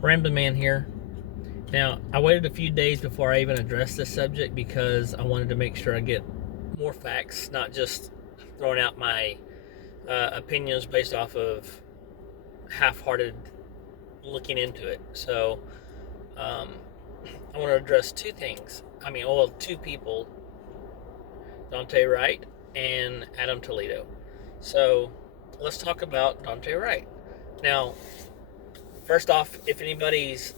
Ramblin Man here. Now, I waited a few days before I even addressed this subject because I wanted to make sure I get more facts, not just throwing out my opinions based off of half-hearted looking into it. So, um, I want to address two things. Two people, Daunte Wright and Adam Toledo. So, let's talk about Daunte Wright. Now, first off, if anybody's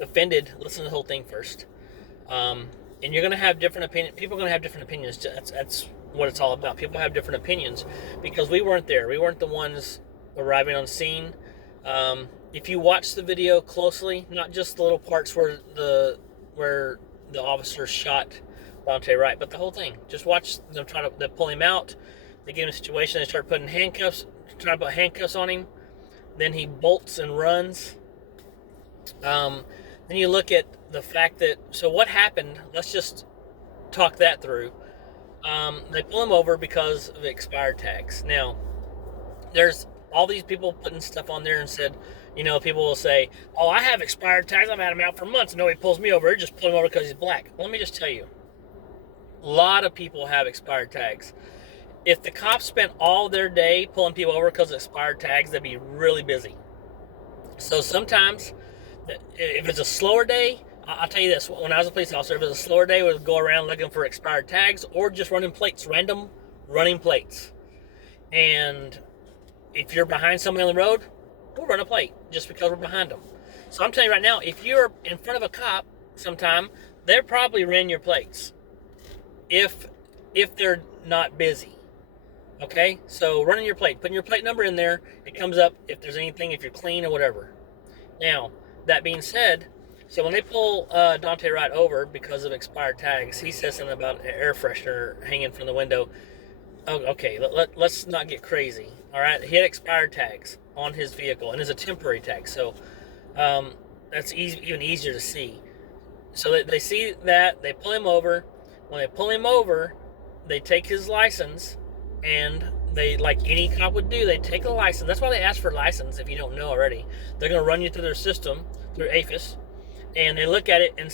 offended, listen to the whole thing first. And you're going to have different opinions. People are going to have different opinions. That's what it's all about. People have different opinions because we weren't there. We weren't the ones arriving on scene. If you watch the video closely, not just the little parts where the officer shot Daunte Wright, but the whole thing. Just watch them they pull him out. They get him in a situation. They start putting trying to put handcuffs on him. Then he bolts and runs. Then you look at the fact that, so what happened, let's just talk that through. They pull him over because of expired tags. Now, there's all these people putting stuff on there and said, people will say, oh, I have expired tags, I've had them out for months, and nobody pulls me over, they just pull him over because he's black. Well, let me just tell you, a lot of people have expired tags. If the cops spent all their day pulling people over because of expired tags, they'd be really busy. So sometimes, if it's a slower day, I'll tell you this, when I was a police officer, if it was a slower day, we would go around looking for expired tags or just running plates, random running plates. And if you're behind somebody on the road, we'll run a plate just because we're behind them. So I'm telling you right now, if you're in front of a cop sometime, they're probably ran your plates if they're not busy. Okay? So running your plate, putting your plate number in there, it comes up if there's anything, if you're clean or whatever. Now, that being said, so when they pull Daunte Wright over because of expired tags, he says something about an air freshener hanging from the window. Oh, okay, let's not get crazy. All right, he had expired tags on his vehicle, and it's a temporary tag, so that's even easier to see. So they see that, they pull him over. When they pull him over, they take his license, and they, like any cop would do, they take the license. That's why they ask for a license if you don't know already. They're going to run you through their system, through APHIS, and they look at it and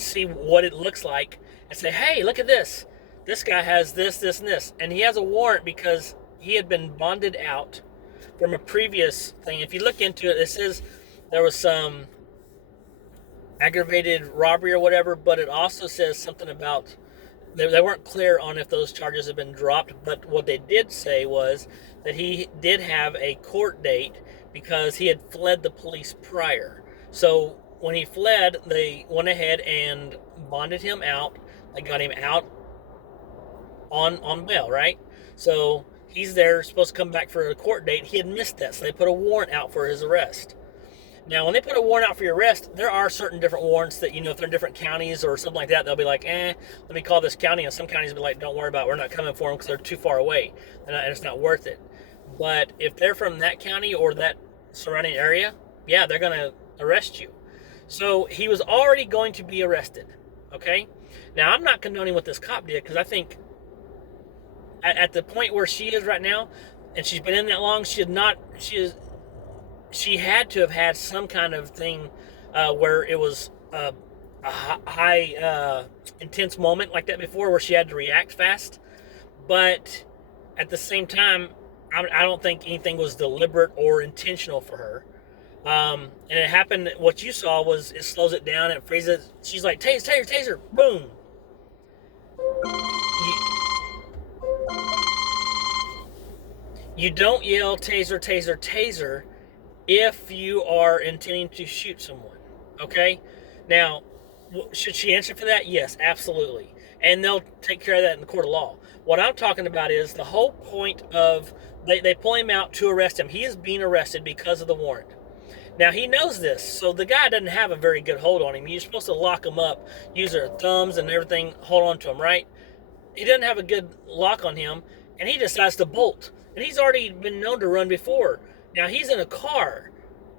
see what it looks like and say, hey, look at this. This guy has this, this, and this. And he has a warrant because he had been bonded out from a previous thing. If you look into it, it says there was some aggravated robbery or whatever, but it also says something about, they weren't clear on if those charges have been dropped, but what they did say was that he did have a court date because he had fled the police prior. So when he fled, they went ahead and bonded him out. They got him out on bail, right? So he's there, supposed to come back for a court date. He had missed that, so they put a warrant out for his arrest. Now, when they put a warrant out for your arrest, there are certain different warrants that, if they're in different counties or something like that, they'll be like, let me call this county. And some counties will be like, don't worry about it. We're not coming for them because they're too far away. And it's not worth it. But if they're from that county or that surrounding area, yeah, they're going to arrest you. So he was already going to be arrested, okay? Now, I'm not condoning what this cop did because I think at the point where she is right now, and she's been in that long, she had to have had some kind of thing where it was a high, intense moment like that before where she had to react fast. But at the same time, I don't think anything was deliberate or intentional for her. And it happened, what you saw was it slows it down, it freezes it. She's like, taser, boom. You don't yell taser if you are intending to shoot someone, okay? Now, should she answer for that? Yes, absolutely. And they'll take care of that in the court of law. What I'm talking about is the whole point of, they pull him out to arrest him. He is being arrested because of the warrant. Now, he knows this, so the guy doesn't have a very good hold on him. You're supposed to lock him up, use their thumbs and everything, hold on to him, right? He doesn't have a good lock on him, and he decides to bolt. And he's already been known to run before. Now, he's in a car.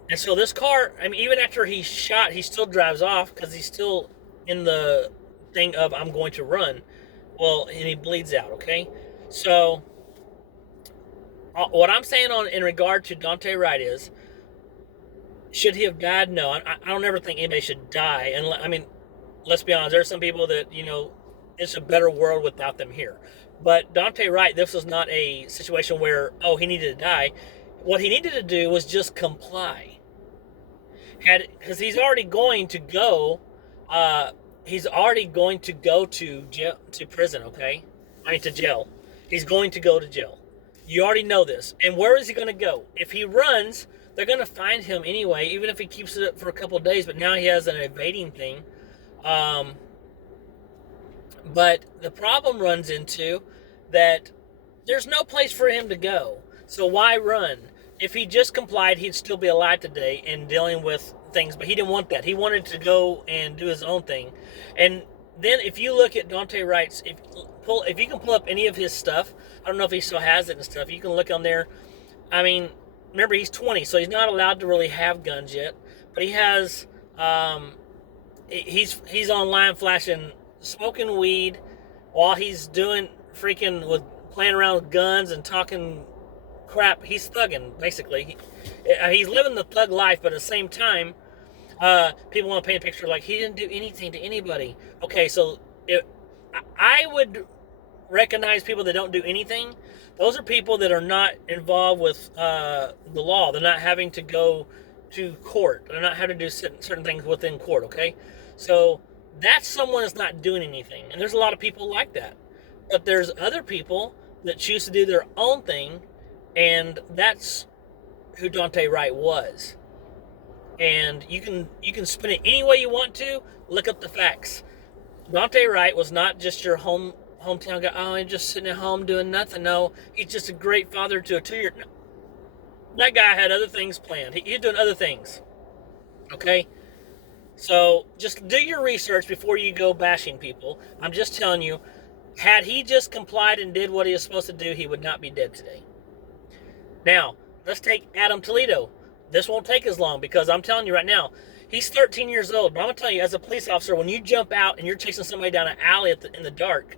And so this car, even after he's shot, he still drives off because he's still in the thing of, I'm going to run. Well, and he bleeds out, okay? So, what I'm saying in regard to Daunte Wright is, Should he have died? No, I don't ever think anybody should die. And I mean, let's be honest. There's some people that it's a better world without them here. But Daunte Wright, this was not a situation where he needed to die. What he needed to do was just comply. Because he's already going to go. He's already going to go to jail, to prison. Okay, I mean to jail. He's going to go to jail. You already know this. And where is he going to go? If he runs, they're going to find him anyway, even if he keeps it up for a couple of days. But now he has an evading thing. But the problem runs into that there's no place for him to go. So why run? If he just complied, he'd still be alive today and dealing with things. But he didn't want that. He wanted to go and do his own thing. And then if you look at Daunte Wright's, if you can pull up any of his stuff, I don't know if he still has it and stuff. You can look on there. I mean, remember he's 20, so he's not allowed to really have guns yet. But he has. He's online flashing, smoking weed, while he's doing playing around with guns and talking crap. He's thugging basically. He's living the thug life, but at the same time, people want to paint a picture like he didn't do anything to anybody. Okay, so I would recognize people that don't do anything. Those are people that are not involved with the law. They're not having to go to court. They're not having to do certain things within court, okay? So that's someone that's not doing anything. And there's a lot of people like that. But there's other people that choose to do their own thing, and that's who Daunte Wright was. And you can spin it any way you want to. Look up the facts. Daunte Wright was not just your hometown guy. Oh, he's just sitting at home doing nothing. No, he's just a great father to a 2-year. No. That guy had other things planned. He's doing other things. Okay? So just do your research before you go bashing people. I'm just telling you, had he just complied and did what he was supposed to do, he would not be dead today. Now, let's take Adam Toledo. This won't take as long because I'm telling you right now, he's 13 years old. But I'm going to tell you, as a police officer, when you jump out and you're chasing somebody down an alley in the dark,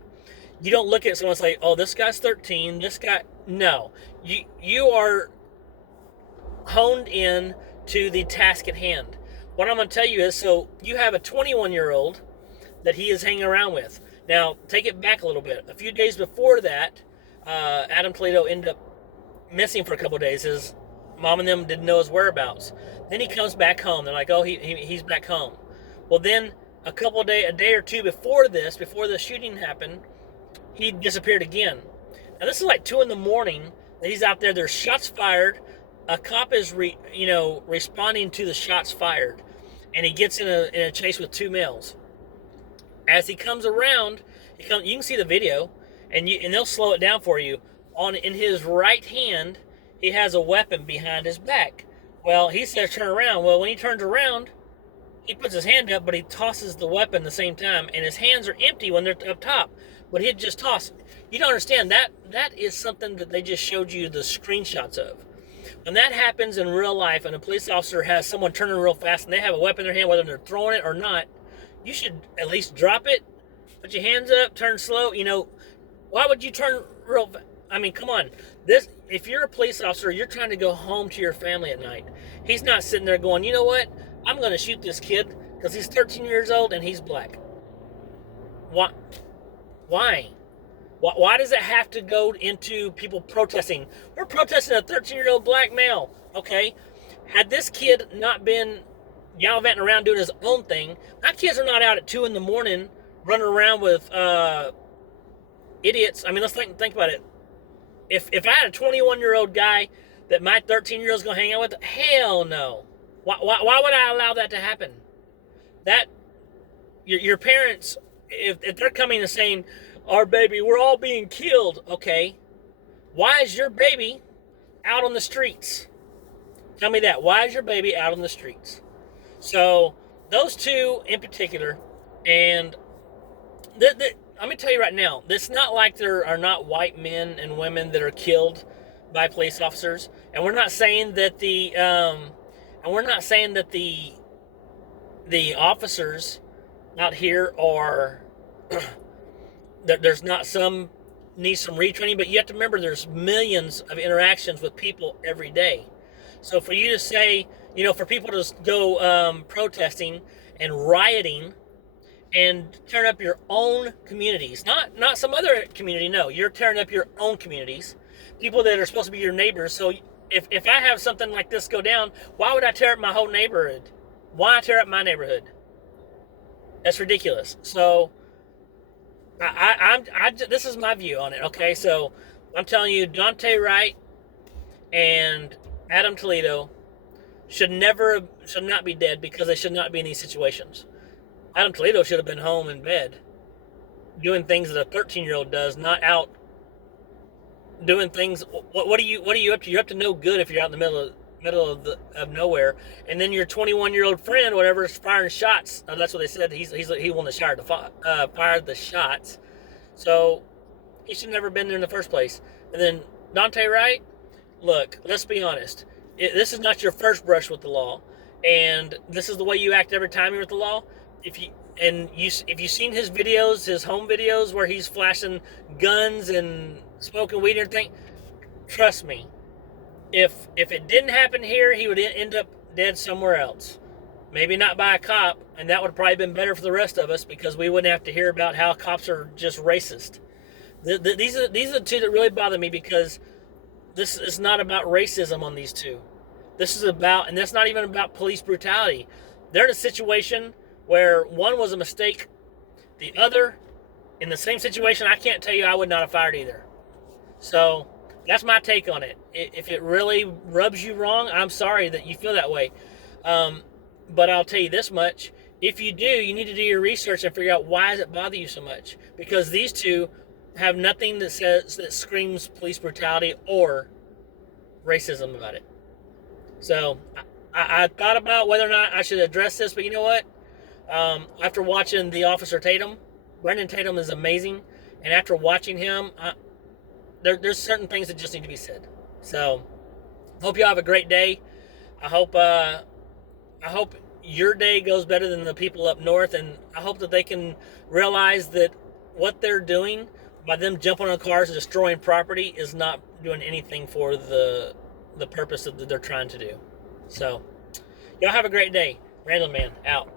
you don't look at someone and say, oh, this guy's 13, this guy... No. You are honed in to the task at hand. What I'm going to tell you is, so you have a 21-year-old that he is hanging around with. Now, take it back a little bit. A few days before that, Adam Toledo ended up missing for a couple of days. His mom and them didn't know his whereabouts. Then he comes back home. They're like, oh, he's back home. Well, then a day or two before the shooting happened, he disappeared again. Now, this is like 2 in the morning that he's out there. There's shots fired. A cop is responding to the shots fired. And he gets in a chase with 2 males. As he comes around, you can see the video, and they'll slow it down for you. In his right hand, he has a weapon behind his back. Well, he says turn around. Well, when he turns around, he puts his hand up, but he tosses the weapon at the same time, and his hands are empty when they're up top. But he'd just toss. You don't understand that is something that they just showed you the screenshots of. When that happens in real life, and a police officer has someone turning real fast, and they have a weapon in their hand, whether they're throwing it or not, you should at least drop it, put your hands up, turn slow. Why would you turn real fast? I mean, come on. If you're a police officer, you're trying to go home to your family at night. He's not sitting there going, you know what? I'm going to shoot this kid because he's 13 years old and he's black. Why? Why does it have to go into people protesting? We're protesting a 13-year-old black male. Okay. Had this kid not been gallivanting around doing his own thing, my kids are not out at 2 in the morning running around with idiots. I mean, let's think about it. If I had a 21-year-old guy that my 13-year-old is going to hang out with, hell no. Why would I allow that to happen? That your parents, if they're coming and saying, our baby, we're all being killed, okay, why is your baby out on the streets? Tell me that. Why is your baby out on the streets? So those two in particular, and let me tell you right now, it's not like there are not white men and women that are killed by police officers, and we're not saying that the officers out here are there's not need some retraining, but you have to remember there's millions of interactions with people every day. So for you to say, for people to go protesting and rioting and turn up your own communities, not some other community. No, you're tearing up your own communities, people that are supposed to be your neighbors. So if I have something like this go down, why would I tear up my whole neighborhood? Why tear up my neighborhood? That's ridiculous. So this is my view on it. Okay, so I'm telling you, Daunte Wright and Adam Toledo should not be dead because they should not be in these situations. Adam Toledo should have been home in bed doing things that a 13-year-old does, not out doing things. What are you up to? You're up to no good if you're out in the middle of nowhere, and then your 21-year-old friend, whatever, is firing shots. That's what they said. He won the shot to fire the shots. So he should have never been there in the first place. And then Daunte Wright, look, let's be honest. This is not your first brush with the law, and this is the way you act every time you're with the law. If you've seen his videos, his home videos where he's flashing guns and smoking weed and everything, trust me, if it didn't happen here, he would end up dead somewhere else. Maybe not by a cop, and that would have probably been better for the rest of us because we wouldn't have to hear about how cops are just racist. These are the two that really bother me because this is not about racism on these two. This is about, and that's not even about police brutality. They're in a situation where one was a mistake. The other, in the same situation, I can't tell you I would not have fired either. So that's my take on it. If it really rubs you wrong, I'm sorry that you feel that way. But I'll tell you this much. If you do, you need to do your research and figure out why does it bother you so much. Because these two have nothing that screams police brutality or racism about it. So I thought about whether or not I should address this, but you know what? After watching the Officer Tatum, Brendan Tatum is amazing, and after watching him, there's certain things that just need to be said. So, hope you all have a great day. I hope your day goes better than the people up north, and I hope that they can realize that what they're doing by them jumping on cars and destroying property is not doing anything for the purpose that they're trying to do. So, y'all have a great day. Ramblin Man, out.